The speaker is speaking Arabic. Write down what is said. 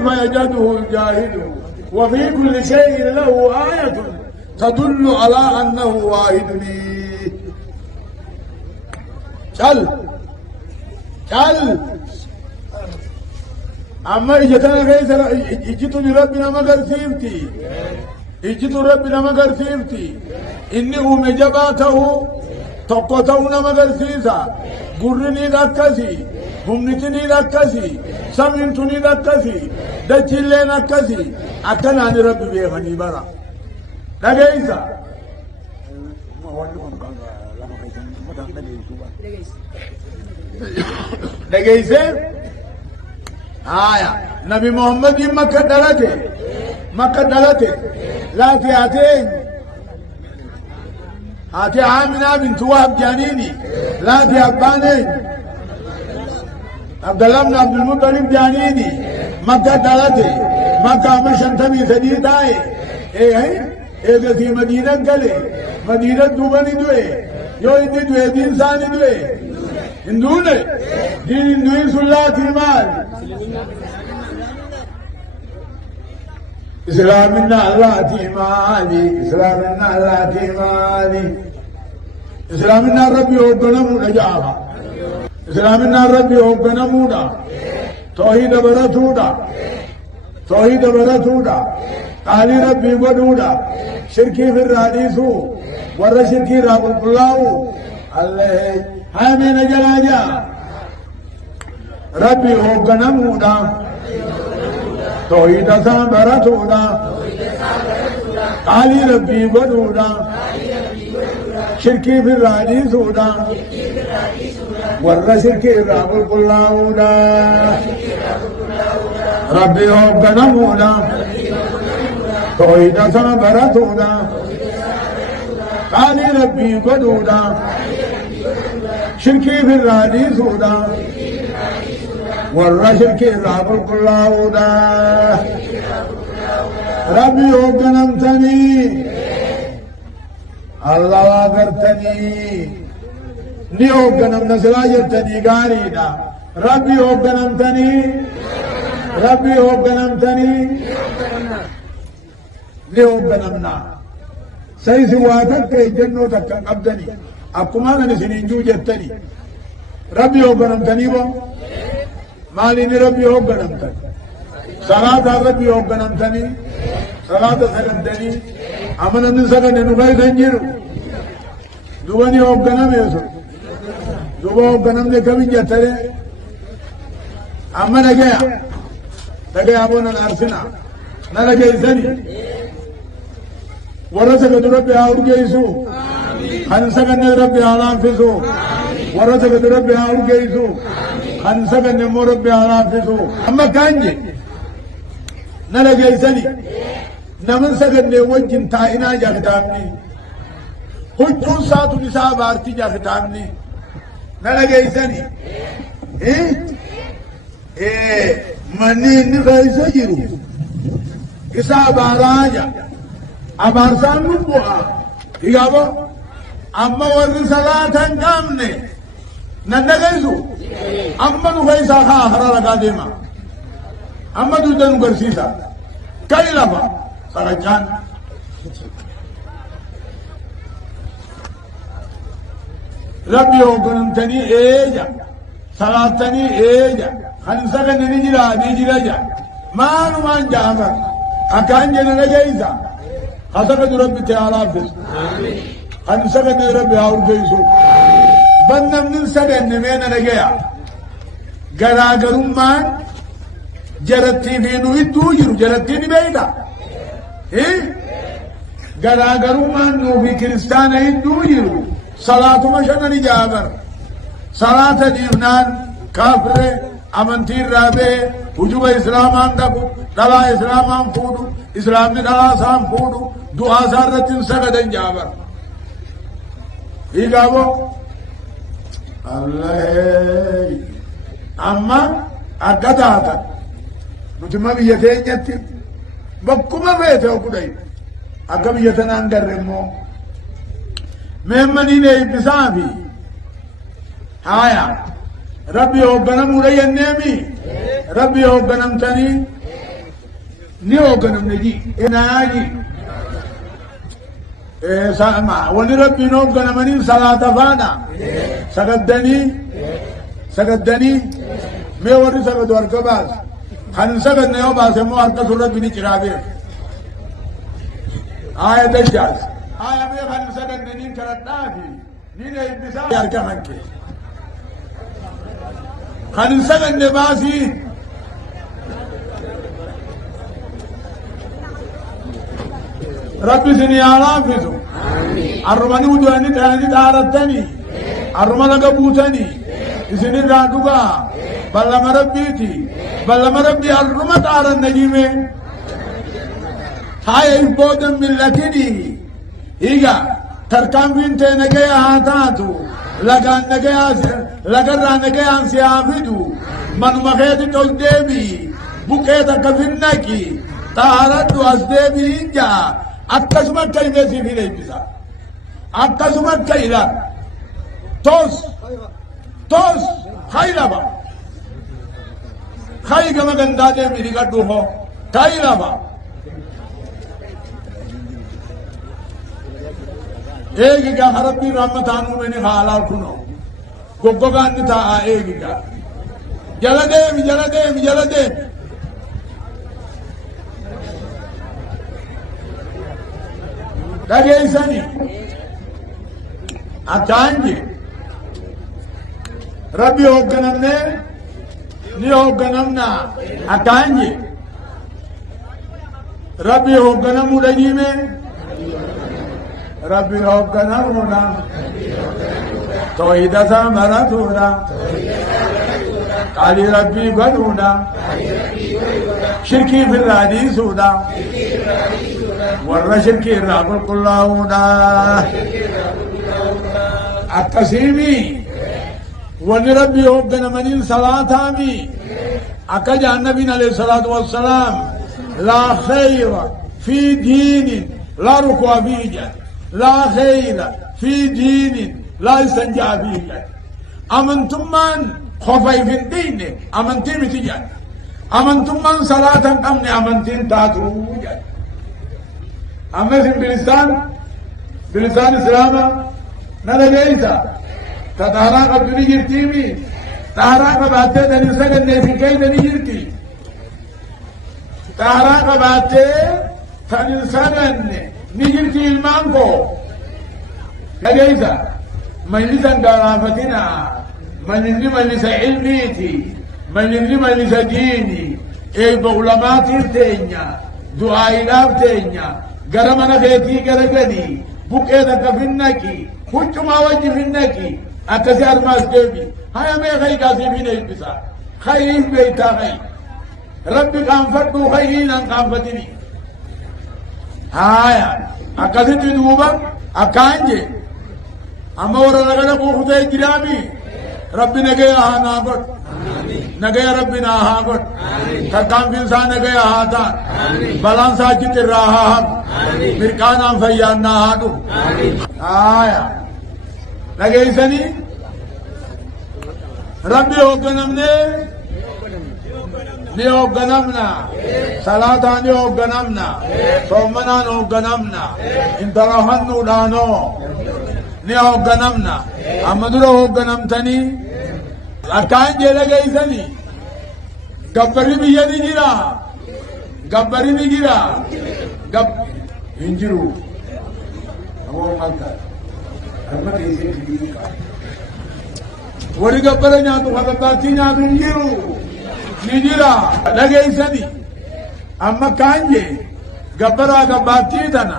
كيف يجده الجاهل وفي كل شيء له آية تدل على أنه واحد لي. چل أما إجتنا غيث إجتو لربنا مغر سيفتي إجتو ربنا مغر سيفتي إنه مجباته تقوتونا مغر سيسا قرني دكسي همنتني دكسي سمنتني دكسي دجلين دكسي أكنا عن ربي بيخني برا لغيثا لغيثا نبي محمد مكة دلته لا تياتين هاتي عامنا بنت وهب جانيني لا تي أبانين عبد الله بن عبد المطلب جانيني مكة دلته مكة مشان تبي سديد آئے اے في مدينة قلے مدينة دوبني دوئے يو اندي دوئے دين ثاني دوئے هندونے دين هندوئي سلاتي مال إسلامنا الله تيماني إسلامنا الله تيماني إسلامنا ربي هوبنا مودا جابا إسلامنا ربي هوبنا مودا توحيد براتودا قالي ربي ودودا شركي في الراديسو ورى شركي راب الله الله هامين جلاجا ربي هوبنا مودا توحيد براتودا قالي ربي ودودا شركي في الراديسودا ورى شركي راب الله ربي هوبنا مودا توحيد براتودا قالي ربي ودودا شركي في الراديسودا والرشد كي راب الله ربي وقنمتني الله واقرتني ني وقنم نسلاجتني قارينا ربي وقنمتني ني وقنمنا سيسي واتك جنو تك قبدني أقمان نسنين جوجتني ربي وقنمتني بو مالين ربي هوغنمتني صلاة ربي هوغنمتني صلاة سجدني أمنا من سجد نغاي سنجيرو دواني هوغنم يسو دوبا هوغنم دي كمين جتري أما نجايا أبونا الأرسنا نجاي سني ورسك ربي هورجيسو خنسك ربي هلانفسو ورسك ربي هورجيسو خنسك نمو ربي هلانفسو أما كانجي نلقى سني نمن سكن وجن تائنا جاكتامني حجون ساتو نساء بارتي جاكتامني نلقى سني مني نغيسا جيرو إساء باراجا أبارسان نبوها إيقابو أما ورن صلاة قامني نندقيسو أما نغيسا خاخرا لقا ديما أما دودا نقرسيسا كي لفا سرجان ربي وقنمتني إيجا صلاتني إيجا خنسكني نجرا جا ما نمان جامر أكان جنا نجيسا خسكت ربي تعالى فيس خنسكني ربي هاور جيسو بنم ننسكن نمين نجيا غراغرمان جرتي في نويتو يرو جرتي نبيدا غراغرمان نو في كريستان هندو يرو صلاة مشان نجابر صلاة ديفنان كافر أمنتي رابع وجوب إسلام عندكو دلا إسلام عم فودو إسلام دلا سام فودو دعاء سارتين سجدن جابر إيجابو الله أما أقداتا نتما بيتين جتي بكما بيته وكداي أقام بيتنا عندرمو مهمني نه بسافي هايا ربي هوغنم ولي النمي ربي هوغنم تاني نيوغنم نجي إناجي سامع ونربي نوغنم مني صلاة فانا سجدني ما وري سجد وركباس خان سجد نيو باس مو أركض ربي نجرابي آية دجاج آية بيه خان سجد نين كرتنافي نين إبسا يركمنك خان سجد نباسي ربي سني عرافته الرماني ودواني تاني دارتني الرماني قبوتني سني رادوغا بلا مربي الرمى دار النجيمة هاي البودن من لكني إيجا تركان بنت نجيا هاتاتو لكان نجيا سيافدو من مخيط تولدبي بكيت كفنكي طهرت أسدبي إنجا أكسمت كيدا سيفي ليبسا أكسمت كيدا توس خيلبا خي كما غنداجه ميري گدو هو خيلبا ایک کا ربی رحمتانو میں نے حالا کنو گوگو گان تھا ایک کا جلدے dhageeysani akaanje rabbi hoogganamne ni hoogganamna akaanje rabbi hoogganamu dhajiime rabbi hoogganamuna tawhida samaratuna qali rabbi gaduna shirki firadi suda ورا شركي رابل كلاونا التسيمي ونربي هبنا منين صلاة مي أكجا النبي عليه الصلاة والسلام لا خير في دين لا ركوع فيه لا خير في دين لا استنجا فيه أمنتم من خوفي في الدين أمنتم تجان أمنتم من صلاة أمن أمنتم تاترو أما في بلسان إسلاما نلا جيسا تطهراق بدني جرتيمي طهراق باتي دني سجن نيسي كي دني جرتي طهراق باتي دني سجن نجرتي المانكو لا جيسا مجلسا قرافتنا مجلس علميتي مجلس ديني اي بغلماتي تينيا دعاء لافتينيا غرمنا خيتي غرغدي بوكيدا كفنكي حكما وجه فنكي اكسار ماس دبي هيا مي خي غاسي بيني بسا خير بيتا خي ربي كان فدو خينا كان فتني هيا اكسيت دوبا اكانجي اما ورا رغلا كو خداي جرامي ربي نگيا هاناغت نگيا ربنا هاغت تكام انسان نگيا هاتا بلان ساجت الراها مركانا فيانا هادو آية نگيا سني ربي هوغنمني ني هوغنمنا صلاة ني هوغنمنا صومنا ني هوغنمنا انتراهن نودانو ني هوغنمنا أمدر هوغنمتني أكان جيلا جيسني गब्बरी भी ये नहीं गिरा गब्बरी नहीं गिरा गब हिंजरू वो मत अम्मा कैसे गिरी का वरी गब्बर ना तो गब्बाती ना हिंजरू नहीं गिरा लगे इसनी अम्मा कांजे गब्बरा गब्बाती था ना